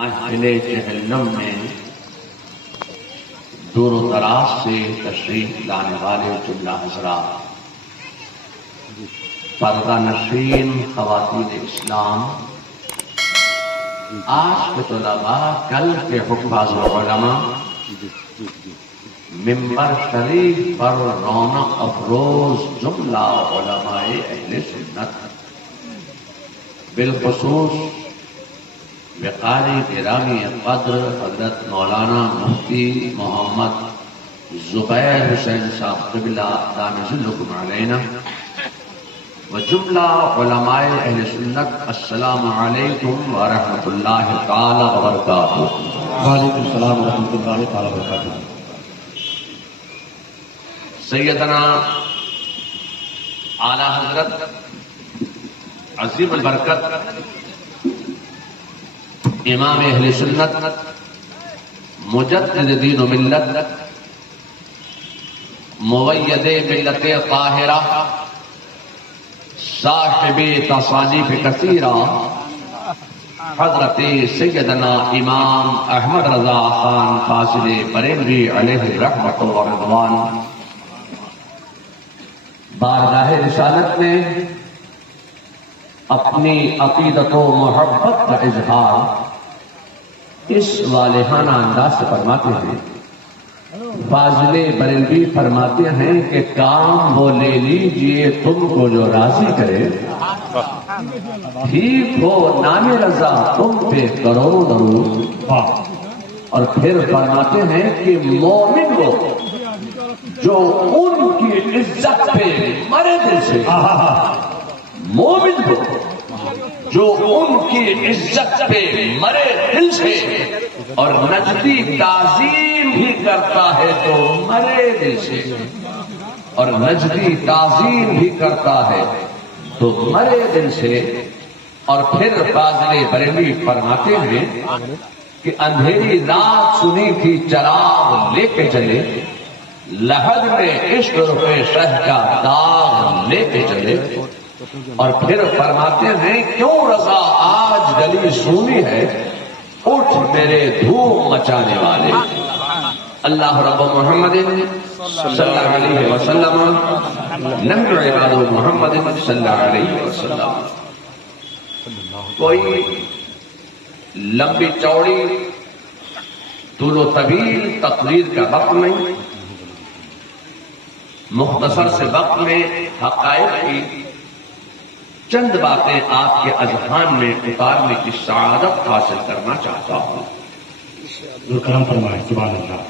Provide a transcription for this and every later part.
محفل جہنم میں دور و دراز سے تشریف لانے والے جملہ حضرات، پردہ نشین خواتین اسلام، آج کے طلباء، کل کے حفاظ علماء، ممبر شریف پر رونق افروز جملہ علماء اہل سنت، بالخصوص وقاری گرامی قدر حضرت مولانا مفتی محمد زبیر حسین صاحب قبلہ دامِ ذلکم علینا و جملہ علماء اہل سنت، السلام علیکم ورحمۃ اللہ تعالی وبرکاتہ۔ وعلیکم السلام ورحمۃ اللہ تعالی وبرکاتہ۔ سیدنا اعلی حضرت عظیم البرکت امام اہل سنت، مجدد دین و ملت، مؤید ملت طاہرہ، صاحب تصانیف کثیرہ، حضرت سیدنا امام احمد رضا خان فاضل بریلوی علیہ رحمت و رضوان، بارگاہ رسالت میں اپنی عقیدت و محبت کا اظہار اس والہانہ انداز سے فرماتے ہیں۔ فاضل بریلوی فرماتے ہیں کہ کام وہ لے لیجئے تم کو جو راضی کرے، ٹھیک ہو نام رضا تم پہ کرو درود۔ اور پھر فرماتے ہیں کہ مومن وہ جو ان کی عزت پہ مرے دل سے، مومن وہ جو ان کی عزت پہ مرے دل سے، اور نجدی تعظیم بھی کرتا ہے تو مرے دل سے، اور نجدی تعظیم بھی کرتا ہے تو مرے دل سے۔ اور پھر فاضل بریلوی فرماتے ہیں کہ اندھیری رات سنی تھی چراغ لے کے چلے، لحد میں عشق روپے شہ کا داغ لے کے چلے۔ اور پھر فرماتے ہیں کیوں رضا آج گلی سونی ہے، اٹھ میرے دھوم مچانے والے۔ اللہ رب محمد صلی اللہ علیہ وسلم، نحن عباد محمد صلی اللہ علیہ وسلم۔ کوئی لمبی چوڑی طول و طویل تقریر کا وقت نہیں، مختصر سے وقت میں حقائق کی چند باتیں آپ کے اذہان میں اتارنے کی سعادت حاصل کرنا چاہتا ہوں۔ کرم فرمائے۔ سبحان اللہ۔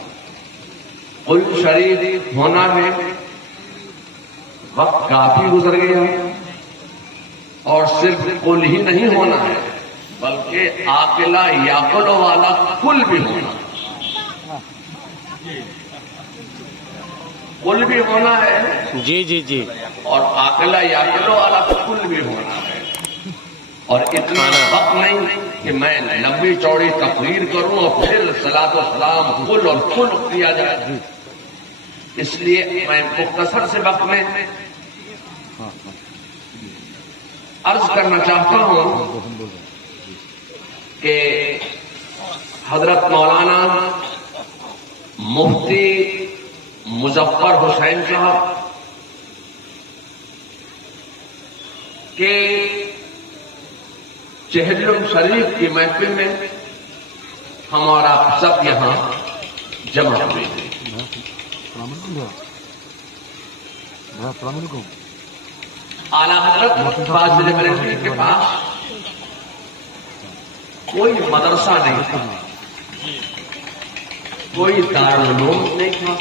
قل شریف ہونا ہے، وقت کافی گزر گیا، اور صرف قل ہی نہیں ہونا ہے بلکہ عاقلہ یعقل والا کل بھی ہونا، کل بھی ہونا ہے، جی جی جی، اور عاقلہ یعقل والا کل بھی ہونا ہے۔ اور اتنا وقت نہیں کہ میں لمبی چوڑی تقریر کروں اور پھر صلاۃ و سلام کل اور کل کیا جائے، اس لیے میں مختصر سے وقت میں عرض کرنا چاہتا ہوں کہ حضرت مولانا مفتی مظفر حسین صاحب کے چہلم شریف کی محفل میں ہمارا سب یہاں جمع ہوئے تھے۔ اعلیٰ حضرت فاضل بریلوی کے پاس کوئی مدرسہ نہیں تھا، کوئی دارالعلوم نہیں تھا،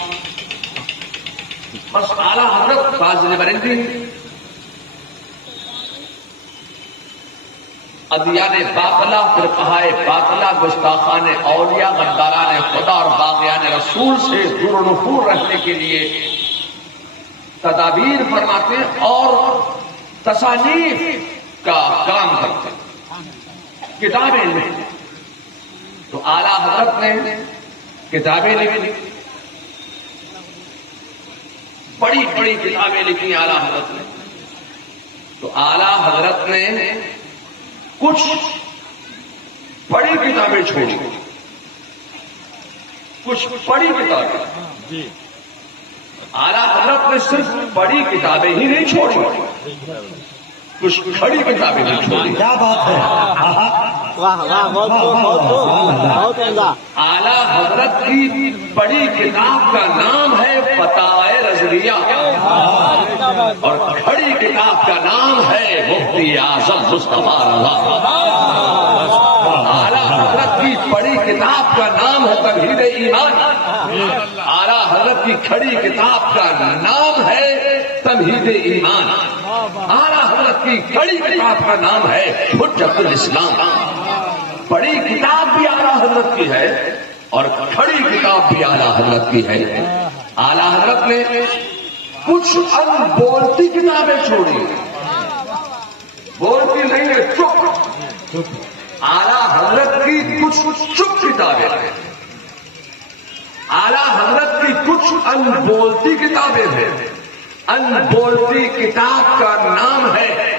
بس اعلیٰ حضرت فاضل بریلوی ادیان باطلہ، فرقہ باطلہ، گستاخان اولیاء، غداران خدا اور باغیان رسول سے دور و نفور رکھنے کے لیے تدابیر فرماتے اور تصانیف کا کام کرتے، کتابیں لکھتے۔ تو اعلیٰ حضرت نے کتابیں لکھی، بڑی بڑی کتابیں لکھی اعلیٰ حضرت نے۔ تو اعلیٰ حضرت نے کچھ پڑھی کتابیں چھوڑی، کچھ پڑھی کتابیں. اعلیٰ حضرت نے صرف پڑھی کتابیں ہی نہیں چھوڑی، کچھ کھڑی کتابیں نہیں چھوڑی. کیا بات ہے. اعلیٰ حضرت کی پڑھی کتاب کا نام ہے فتاوی رضویہ اور کھڑی کتاب کا نام ہے مفتی اعظم مصطفیٰ رضا. اعلیٰ حضرت کی پڑھی کتاب کا نام ہے تمہید ایمان، اعلیٰ حضرت کی کھڑی کتاب کا نام ہے تمہید ایمان، اعلیٰ حضرت کی کھڑی کتاب کا نام ہے حجت الاسلام. پڑھی کتاب بھی اعلیٰ حضرت کی ہے اور کھڑی کتاب بھی اعلیٰ حضرت کی ہے. اعلیٰ حضرت نے کچھ ان بولتی کتابیں چھوڑی، بولتی نہیں ہے، چپ. اعلیٰ حضرت کی کچھ چپ کتابیں ہیں، اعلیٰ حضرت کی کچھ ان بولتی کتابیں ہیں. ان بولتی کتاب کا نام ہے،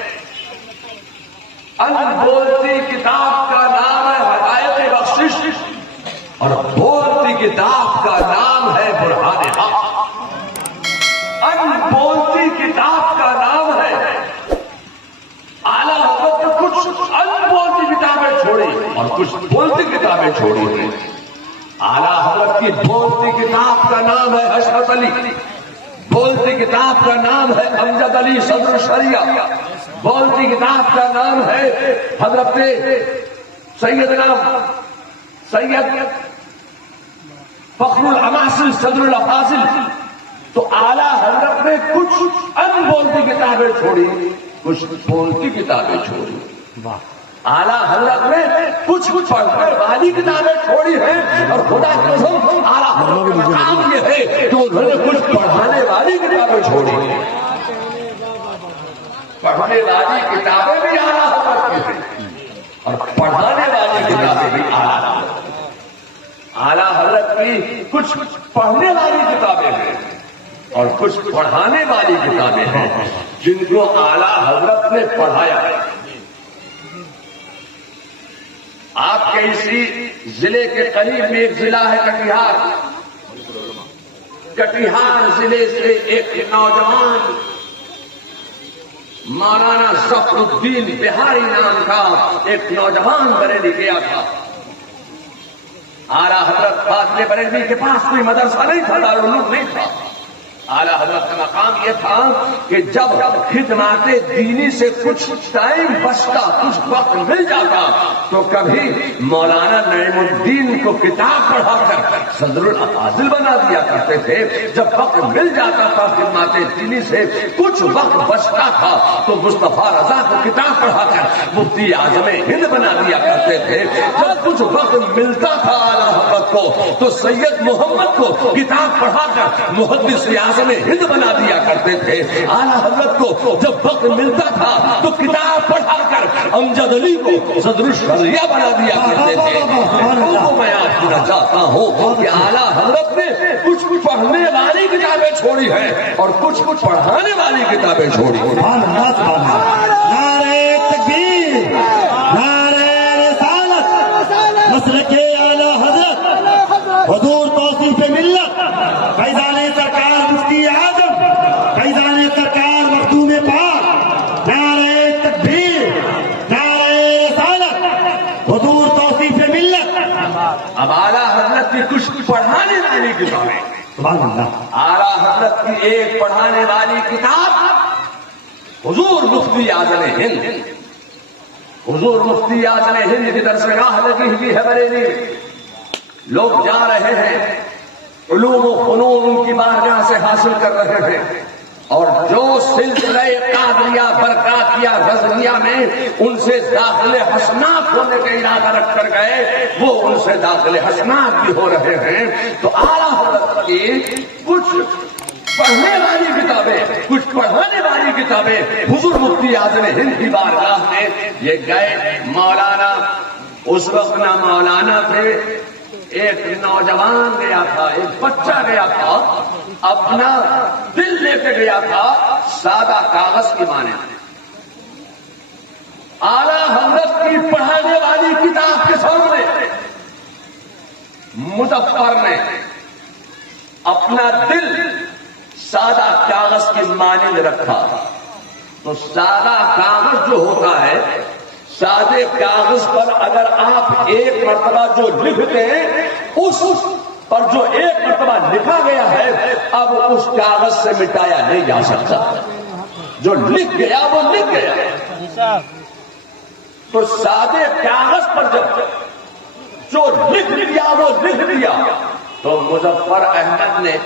ان بولتی کتاب کا نام ہے ہدایت بخشش اور بولتی کتاب کا نام ہے برہان حق. ان بولتی کتاب کا نام ہے. اعلیٰ حضرت نے کچھ ان بولتی کتابیں چھوڑی اور کچھ بولتی کتابیں چھوڑی ہیں. اعلیٰ حضرت کی بولتی کتاب کا نام ہے حشمت علی، بولتی کتاب کا نام ہے امجد علی صدر الشریعہ، بولتی کتاب کا نام ہے حضرت سیدنا سید فخر العماصل صدر الافاضل. تو اعلیٰ حضرت نے کچھ ان بولتی کتابیں چھوڑی، کچھ بولتی کتابیں چھوڑی. اعلیٰ حضرت نے کچھ پڑھنے والی کتابیں چھوڑی ہیں اور خدا کی قسم اعلیٰ حضرت کا کام یہ ہے کہ انہوں نے کچھ پڑھانے والی کتابیں چھوڑی ہیں. پڑھنے والی کتابیں بھی اعلیٰ حضرت کی ہیں اور پڑھانے والی کتابیں بھی اعلیٰ حضرت. اعلیٰ حضرت کی کچھ پڑھنے والی کتابیں ہیں اور کچھ پڑھانے والی کتابیں ہیں جن کو اعلیٰ حضرت نے پڑھایا. آپ کے اسی ضلع کے قریب میں ایک ضلع ہے کٹیہار. کٹیہار ضلع سے ایک نوجوان مولانا ظفر الدین بہاری نام کا ایک نوجوان بریلی گیا تھا. اعلیٰ حضرت فاضل بریلوی کے پاس کوئی مدرسہ نہیں تھا، دارالعلوم نہیں تھا. اعلیٰ حضرت کا مقام یہ تھا کہ جب خدمات دینی سے کچھ ٹائم بچتا، کچھ وقت مل جاتا تو کبھی مولانا نعیم الدین کو کتاب پڑھا کر صدر الافاضل بنا دیا کرتے تھے. جب وقت مل جاتا تھا خدمات دینی سے کچھ وقت بچتا تھا تو مصطفیٰ رضا کو کتاب پڑھا کر مفتی اعظم ہند بنا دیا کرتے تھے. جب کچھ وقت ملتا تھا اعلیٰ حضرت کو تو سید محمد کو کتاب پڑھا کر محدث اعظم ہند بنا دیا کرتے تھے. اعلیٰ حضرت کو جب وقت ملتا تھا تو کتاب پڑھا کر امجد علی کو صدر الشریعہ بنا دیا کرتے تھے. تو میں آپ کو چاہتا ہوں کہ اعلیٰ حضرت نے کچھ پڑھنے والی کتابیں چھوڑی ہیں اور کچھ پڑھانے والی کتابیں چھوڑی ہیں. نعرہ تکبیر، نعرہ رسالت، مسلک اعلیٰ حضرت، حضور توصیف ملت، فیضان سرکار مفتی اعظم، فیضان سرکار مخدوم پاک. نعرہ تکبیر، نعرہ رسالت، حضور توصیف ملت. اب اعلیٰ حضرت کی کچھ پڑھانے والی کتابیں. سبحان اللہ. اعلیٰ حضرت کی ایک پڑھانے والی کتاب حضور مفتی اعظم ہند. حضور مفتی اعظم ہند کی درسگاہ لگی ہوئی ہے بریلی. لوگ جا رہے ہیں، علوم و فنون ان کی بارگاہ سے حاصل کر رہے ہیں اور جو سلسلہ قادریہ برکاتیہ غزنیہ میں ان سے داخل حسنات ہونے کا ارادہ رکھ کر گئے وہ ان سے داخل حسنات بھی ہو رہے ہیں. تو اعلیٰ حضرت کی کچھ پڑھنے والی کتابیں، کچھ پڑھانے والی کتابیں حضور مفتی اعظم ہند کی بارگاہ میں یہ گئے. مولانا اس وقت نہ مولانا تھے، ایک نوجوان گیا تھا، ایک بچہ گیا تھا، اپنا دل لے کے گیا تھا سادہ کاغذ کی مانے. اعلیٰ حضرت کی پڑھانے والی کتاب کے سامنے مظفر نے اپنا دل سادہ کاغذ کی مانند رکھا. تو سادہ کاغذ جو ہوتا ہے، سادے کاغذ پر اگر آپ ایک مرتبہ جو لکھتے ہیں، اس پر جو ایک مرتبہ لکھا گیا ہے اب اس کاغذ سے مٹایا نہیں جا سکتا. جو لکھ گیا وہ لکھ گیا. تو سادے کاغذ پر جب جو لکھ لیا وہ لکھ لیا. تو مظفر احمد نے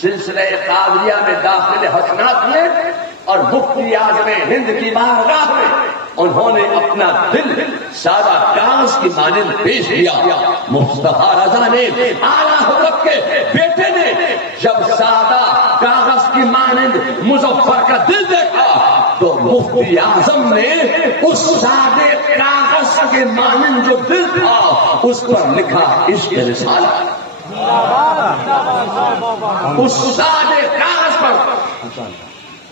سلسلہ قادریہ میں داخل حسنات میں اور مفتی اعظم ہند کی بارگاہ میں انہوں نے اپنا دل سادہ کاغذ کی مانند پیش کیا. مصطفیٰ رضا نے اعلیٰ حضرت کے بیٹے نے جب سادہ کاغذ کی مانند مظفر کا دل دیکھا تو مفتی اعظم نے اس سادے کاغذ کے مانند جو دل تھا اس پر لکھا عشق رسالت. اس سادے کاغذ پر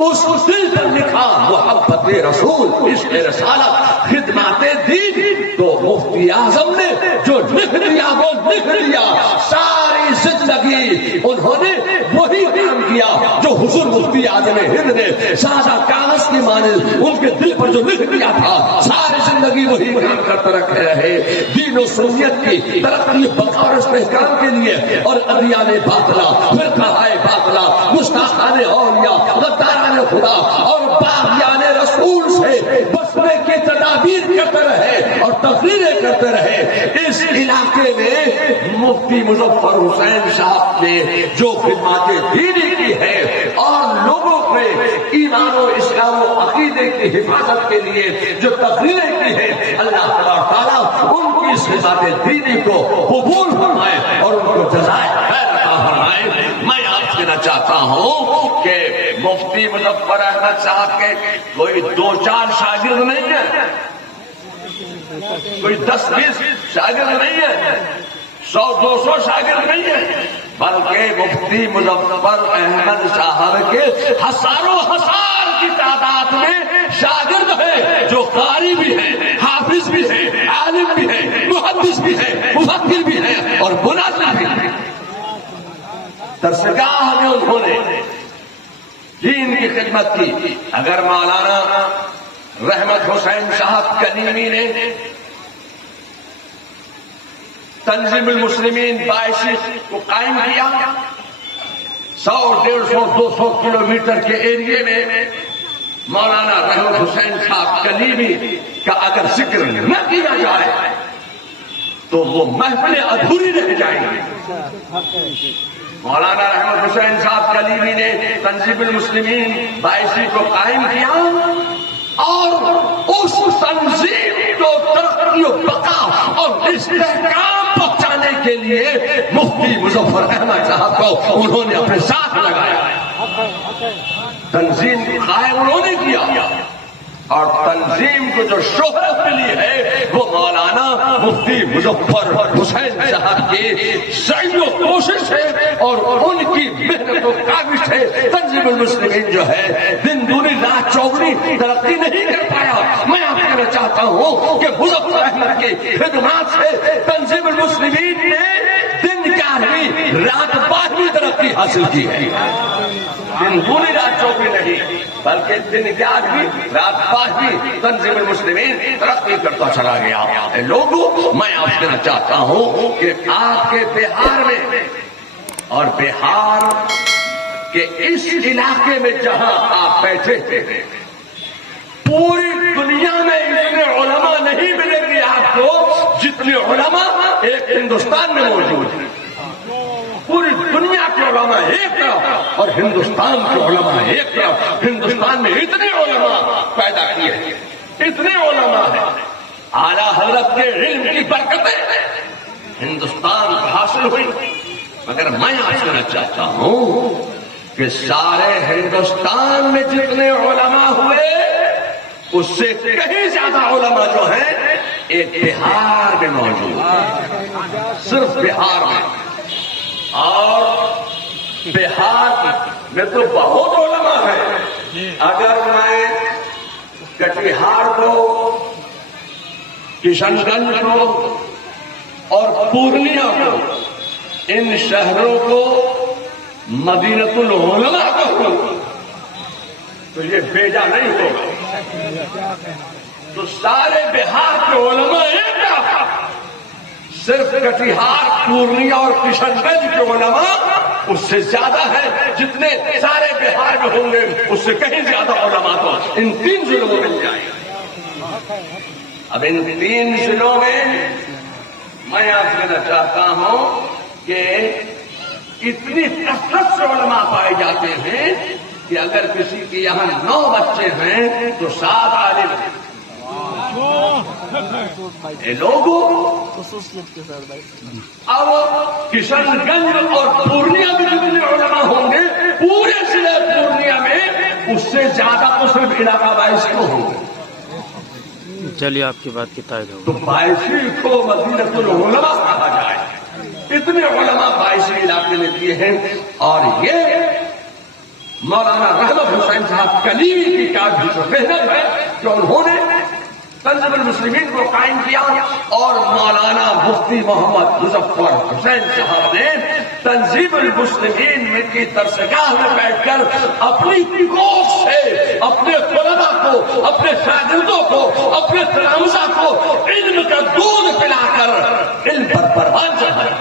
اس دل پر لکھا محبت رسول، عشق رسالت، خدمات دین. تو مفتی اعظم نے جو لکھ لیا وہ لکھ لیا. ساری زندگی انہوں نے وہی کام کیا جو حضور مفتی اعظم ہند نے سادہ کاغذ کی مانند ان کے دل پر جو لکھ دیا تھا، ساری زندگی وہی کام کرتے رکھے رہے. دین و سنت کی ترقی بقا اور استحکام کے لیے. اور ادیان باطلا، فرقہ باطلا، گستاخان اولیاء، غداران خدا اور باغیان رسول سے بچنے کی تدابیر کرتے رہے اور تقریریں کرتے رہے. اس علاقے میں مفتی مظفر حسین صاحب نے جو خدمات دینی کی ہے اور لوگوں کے ایمان و اسلام و عقیدے کی حفاظت کے لیے جو تقریریں کی ہے، اللہ تعالیٰ ان کی اس خدمات دینی کو قبول فرمائے اور ان کو جزائے خیر عطا فرمائے. میں آپ سے کہنا چاہتا ہوں کہ مفتی مظفر احمد صاحب کے کوئی 2-4 شاگرد نہیں ہے، کوئی 10-20 شاگرد نہیں ہے، 100-200 شاگرد نہیں ہے، بلکہ مفتی مظفر احمد صاحب کے ہزاروں ہزار کی تعداد میں شاگرد ہیں جو قاری بھی ہیں، حافظ بھی ہیں، عالم بھی ہیں، محدث بھی ہیں، مفکر بھی ہیں اور مناظر بھی ہیں. درسگاہ میں انہوں نے دین کی خدمت کی. اگر مولانا رحمت حسین صاحب کلیمی نے تنظیم المسلمین 22 کو قائم کیا، 100, 150, 200 کلومیٹر کے ایریے میں مولانا رحمت حسین صاحب کلیمی کا اگر ذکر نہ کیا جائے تو وہ محفلیں ادھوری رہ جائیں گی. مولانا رحمت حسین صاحب کلیمی نے تنظیم المسلمین 22 کو قائم کیا اور اس تنظیم کو ترقی و بقا اور استحکام پہنچانے کے لیے مفتی مظفر احمد صاحب کو انہوں نے اپنے ساتھ لگایا. تنظیم قائم انہوں نے کیا اور تنظیم کو جو شہرت ملی ہے وہ مولانا مفتی مظفر حسین صاحب کی سعی و کوشش ہے اور ان کی محنت و کاوش ہے. تنظیم المسلمین جو ہے دن دونی رات چوگنی ترقی نہیں کر پایا. میں آپ کہنا چاہتا ہوں کہ مظفر احمد کی خدمات سے تنظیم المسلمین نے دن 11ویں رات 12ویں ترقی حاصل کی ہے. دن دونی رات چوگنی نہیں بلکہ دن 11ویں رات 12ویں تنظیم المسلمین ترقی کرتا چلا گیا. لوگوں میں آپ سے کہنا چاہتا ہوں کہ آپ کے بہار میں اور بہار کے اس علاقے میں جہاں آپ بیٹھے تھے پوری دنیا میں اتنے علماء نہیں ملیں گے آپ کو جتنے علماء ایک ہندوستان میں موجود ہیں. پوری دنیا کے علماء ایک طرف اور ہندوستان کے علماء ایک طرف. ہندوستان میں اتنے علماء پیدا کیے ہیں، اتنے علماء ہیں. اعلیٰ حضرت کے علم کی برکتیں ہندوستان کو حاصل ہوئی. مگر میں آج کہنا چاہتا ہوں کہ سارے ہندوستان میں جتنے علماء ہوئے اس سے کہیں زیادہ علماء جو ہیں ایک بہار میں موجود ہیں، صرف بہار میں. اور بہار میں تو بہت علماء ہیں. اگر میں کٹیہار کو، کشن گنج کو اور پورنیہ کو، ان شہروں کو مدینۃ العلماء کو تو یہ بھیجا نہیں ہوگا، تو سارے بہار کے علماء ایک تھا، صرف کٹیہار، پورنیہ اور کشن گنج کے علماء اس سے زیادہ ہے، جتنے سارے بہار میں ہوں گے اس سے کہیں زیادہ علماء تو ان 3 ضلعوں میں مل جائیں گے۔ اب ان 3 ضلعوں میں میں آپ کہنا چاہتا ہوں کہ اتنی کثرت سے علماء پائے جاتے ہیں کہ اگر کسی کے یہاں 9 بچے ہیں تو 7 عالم ہیں۔ لوگوں اب کشن گنج اور پورنیہ میں جتنے علماء ہوں گے پورے ضلع پورنیہ میں اس سے زیادہ تو صرف علاقہ 22 کو ہوں گے۔ چلیے آپ کی بات کی تائید ہوگی، تو 22 کو مدینۃ العلماء کہا جائے، اتنے علماء 22 علاقے میں دیے ہیں۔ اور یہ مولانا رحمت حسین صاحب کلیمی کی کیا محنت ہے کہ انہوں نے تنظیم المسلمین کو قائم کیا، اور مولانا مفتی محمد مظفر حسین صاحب نے تنظیم المسلمین میں کی درسگاہ میں بیٹھ کر اپنی کوش سے اپنے طلباء کو، اپنے شاگردوں کو، اپنے تلامذہ کو علم کا دودھ پلا کر علم پر پروان چڑھایا۔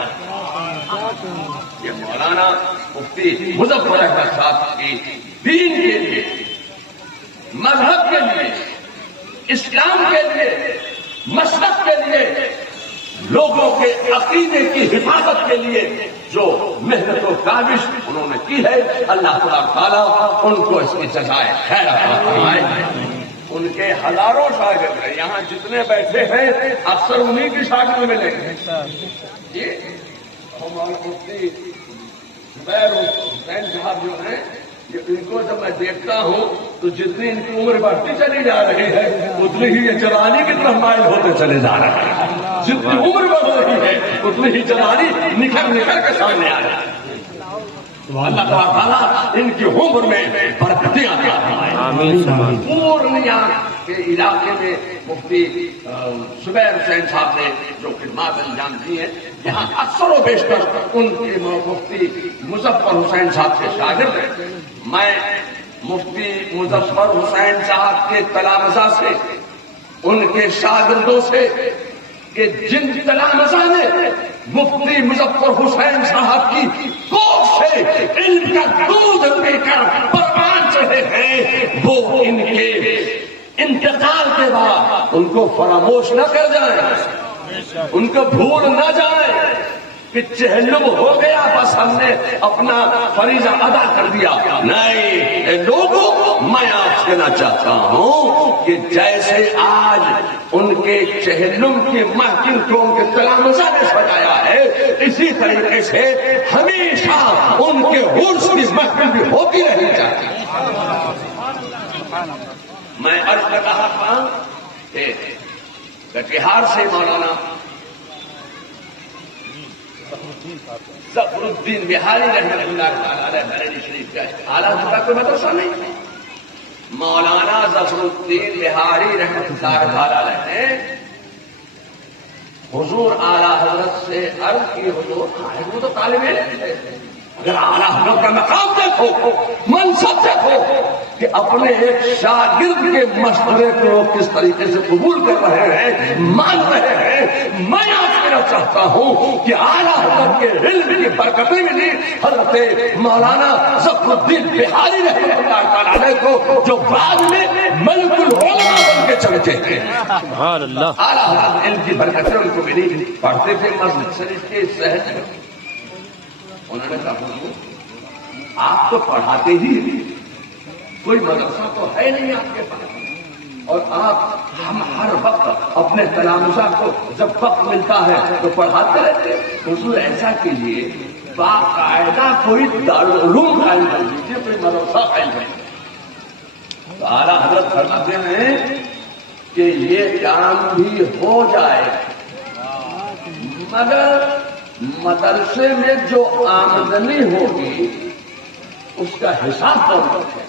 یہ مولانا مفتی مظفر احمد صاحب کی دین کے لیے، مذہب کے لیے، اسلام کے لیے، مسلک کے لیے، لوگوں کے عقیدے کی حفاظت کے لیے جو محنت و کاوش انہوں نے کی ہے، اللہ تعالیٰ ان کو اس کی جزائے خیر عطا فرمائے۔ ان کے ہزاروں شاگرد ہیں، یہاں جتنے بیٹھے ہیں اکثر انہیں کی شاگرد ملیں گے۔ یہ ہمارے مفتی زبیر حسین صاحب جو ہیں، ان کو جب میں دیکھتا ہوں تو جتنی ان کی عمر بڑھتی چلی جا رہی ہے اتنی ہی یہ جوانی کی طرف مائل ہوتے چلے جا رہے ہیں، جتنی عمر بڑھ رہی ہے اتنی ہی جوانی نکھر نکھر کے سامنے آ رہی ہے۔ اللہ تعالیٰ ان کی عمر میں برکتیں عطا فرمائے۔ پورنیہ کے علاقے میں مفتی زبیر حسین صاحب نے جو خدمات انجام دی ہیں، یہاں اکثر و بیشتر ان کے مفتی مظفر حسین صاحب کے شاگرد ہیں۔ میں مفتی مظفر حسین صاحب کے تلامذہ سے، ان کے شاگردوں سے، کہ جن تلامذہ نے مفتی مظفر حسین صاحب کی کوکھ سے علم کا دودھ پی کر پروان چڑھے ہیں، وہ ان کے انتقال کے بعد ان کو فراموش نہ کر جائیں، ان کو بھول نہ جائیں کہ چہلم ہو گیا بس ہم نے اپنا فریضہ ادا کر دیا۔ نہیں لوگوں، میں آپ سے کہنا چاہتا ہوں کہ جیسے آج ان کے چہلم کی محفل کو ان کے تلامذہ نے سجایا ہے، اسی طریقے سے ہمیشہ ان کے عرس کی محفل بھی ہوتی رہنی چاہیے۔ میں عرض کر رہا تھا کہ کٹیہار سے مولانا ظفر الدین بہاری رحمۃ اللہ تعالی بریلی شریف کا اعلیٰ حضرت کا مدرسہ نہیں ہے۔ مولانا ظفر الدین بہاری رحمۃ اللہ تعالی نے حضور اعلیٰ حضرت سے عرض کی، حضور وہ تو طالب علم تھے، اگر اعلیٰ حضرت کا مقام دیکھو، منصب دیکھو کہ اپنے ایک شاگرد کے مشورے کو کس طریقے سے قبول کر رہے ہیں، مان رہے ہیں۔ میں آپ کہنا چاہتا ہوں کہ اعلیٰ حضرت کے علم کی برکتیں ملی حضرت مولانا ظفر الدین بہاری رحمۃ اللہ تعالی علیہ کو، جو بعد میں ملک العلماء بن کے چمکے تھے۔ سبحان اللہ۔ اعلیٰ حضرت علم کی برکتیں ان کو ملی، پڑھتے تھے مسجد شریف کے صحن میں۔ انہوں نے کہا آپ تو پڑھاتے ہی ہیں، کوئی مدرسہ تو ہے نہیں آپ کے پاس، اور آپ ہم ہر وقت اپنے تلامذہ کو جب وقت ملتا ہے تو پڑھاتے رہتے ہیں۔ حضور ایسا کیجیے، باقاعدہ کوئی دارالعلوم قائم کر لیجیے، کوئی مدرسہ قائم کر لیجیے۔ تو اعلیٰ حضرت فرماتے ہیں کہ یہ کام بھی ہو جائے، مگر مدرسے میں جو آمدنی ہوگی اس کا حساب کون رکھے؟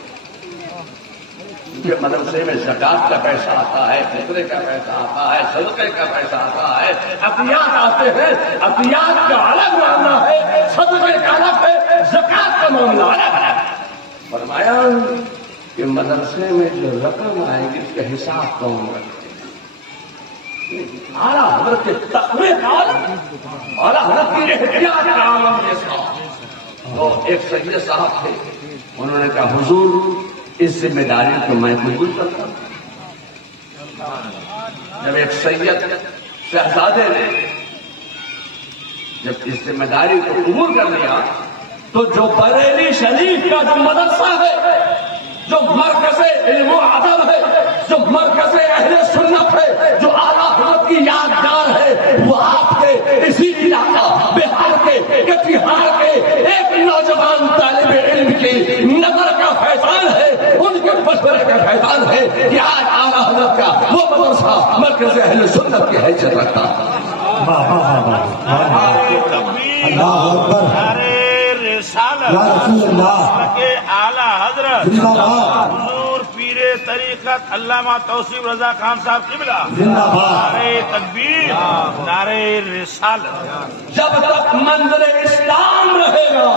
کے مدرسے میں زکات کا پیسہ آتا ہے، فطرے کا پیسہ آتا ہے، صدقے کا پیسہ آتا ہے، عطیات آتے ہیں، عطیات کا الگ معاملہ ہے، صدقے کا الگ ہے، زکات کا معاملہ الگ ہے۔ فرمایا کہ مدرسے میں جو رقم آئے گی اس کا حساب کون رکھے؟ اعلیٰ حضرت کے تقوی کا اعلیٰ حضرت کی احتیاط کا عالم کے ساتھ تو ایک سید صاحب تھے، انہوں نے کہا حضور اس ذمہ داری کو میں قبول کرتا ہوں۔ جب ایک سید شہزادے نے جب اس ذمہ داری کو قبول کر لیا تو جو بریلی شریف کا جو مدرسہ ہے، جو مرکز علم و ادب ہے، جو مرکز اہل سنت ہے، جو اعلیٰ حضرت کی یادگار ہے، وہ آپ کے اسی علاقہ بہار کے کٹیہار کے ایک نوجوان طالب علم کی نظر کا فیضان ہے، ان کے مشورے کا فیضان ہے کہ آج اعلیٰ حضرت کا وہ مدرسہ مرکز اہل سنت کی حیثیت رکھتا ہے۔ اللہ اکبر، یا رسول اللہ، اعلیٰ حضرت زندہ باد، حضور پیر طریقت علامہ توصیف رضا خان صاحب قبلہ، زندہ باد۔ نعرہ تکبیر، نعرہ رسالت۔ جب تک منظر اسلام رہے گا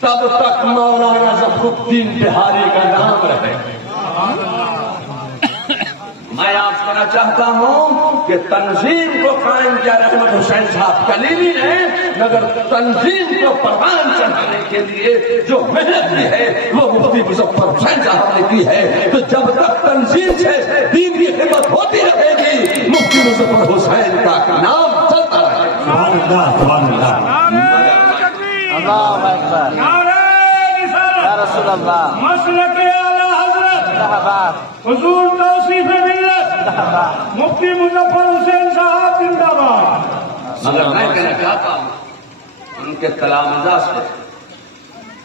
تب تک مولانا ظفر الدین بہاری کا نام رہے گا۔ میں آپ کہنا چاہتا ہوں کہ تنظیم کو قائم کیا رحمت حسین صاحب کلیمی نے، مگر تنظیم کو پروان چڑھانے کے لیے جو محنت کی ہے وہ مفتی مظفر حسین صاحب نے کی ہے۔ تو جب تک تنظیم سے دین کی خدمت ہوتی رہے گی مفتی مظفر حسین کا نام چلتا رہے گا۔ سبحان اللہ، سبحان اللہ۔ نعرہ تکبیر، اللہ اکبر، نعرہ رسالت، یا رسول اللہ، مسلک اعلیٰ حضرت مرحبا، حضور توصیف ملت مفتی مظفر حسین صاحب زندہ باد۔ مگر میں کہنا چاہتا ہوں ان کے تلامذہ سے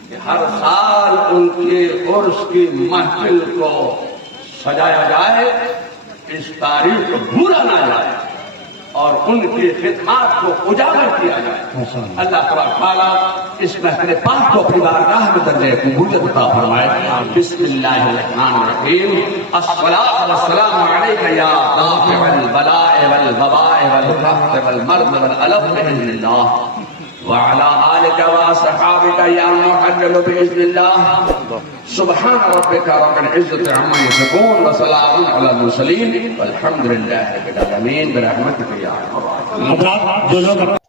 کہ ہر سال ان کے عرس کی محفل کو سجایا جائے، اس تاریخ کو بھولا نہ جائے اور ان کی خدمات کو اجاگر کیا جائے۔ اللہ تبارک تعالیٰ اس محفل پاک کو اپنی بارگاہ میں درجہ قبولیت عطا فرمائے۔ بسم اللہ الرحمن الرحیم۔ الصلاۃ والسلام علیک یا دافع البلاء والوباء والقحط والمرض والالم باذن اللہ وعلى آلك وأصحابك يا محلل بإذن الله سبحان ربك رب العزة عما يصفون وسلام على المرسلين والحمد لله رب العالمين برحمتك يا ارحم الراحمين۔ حضرات جو لوگ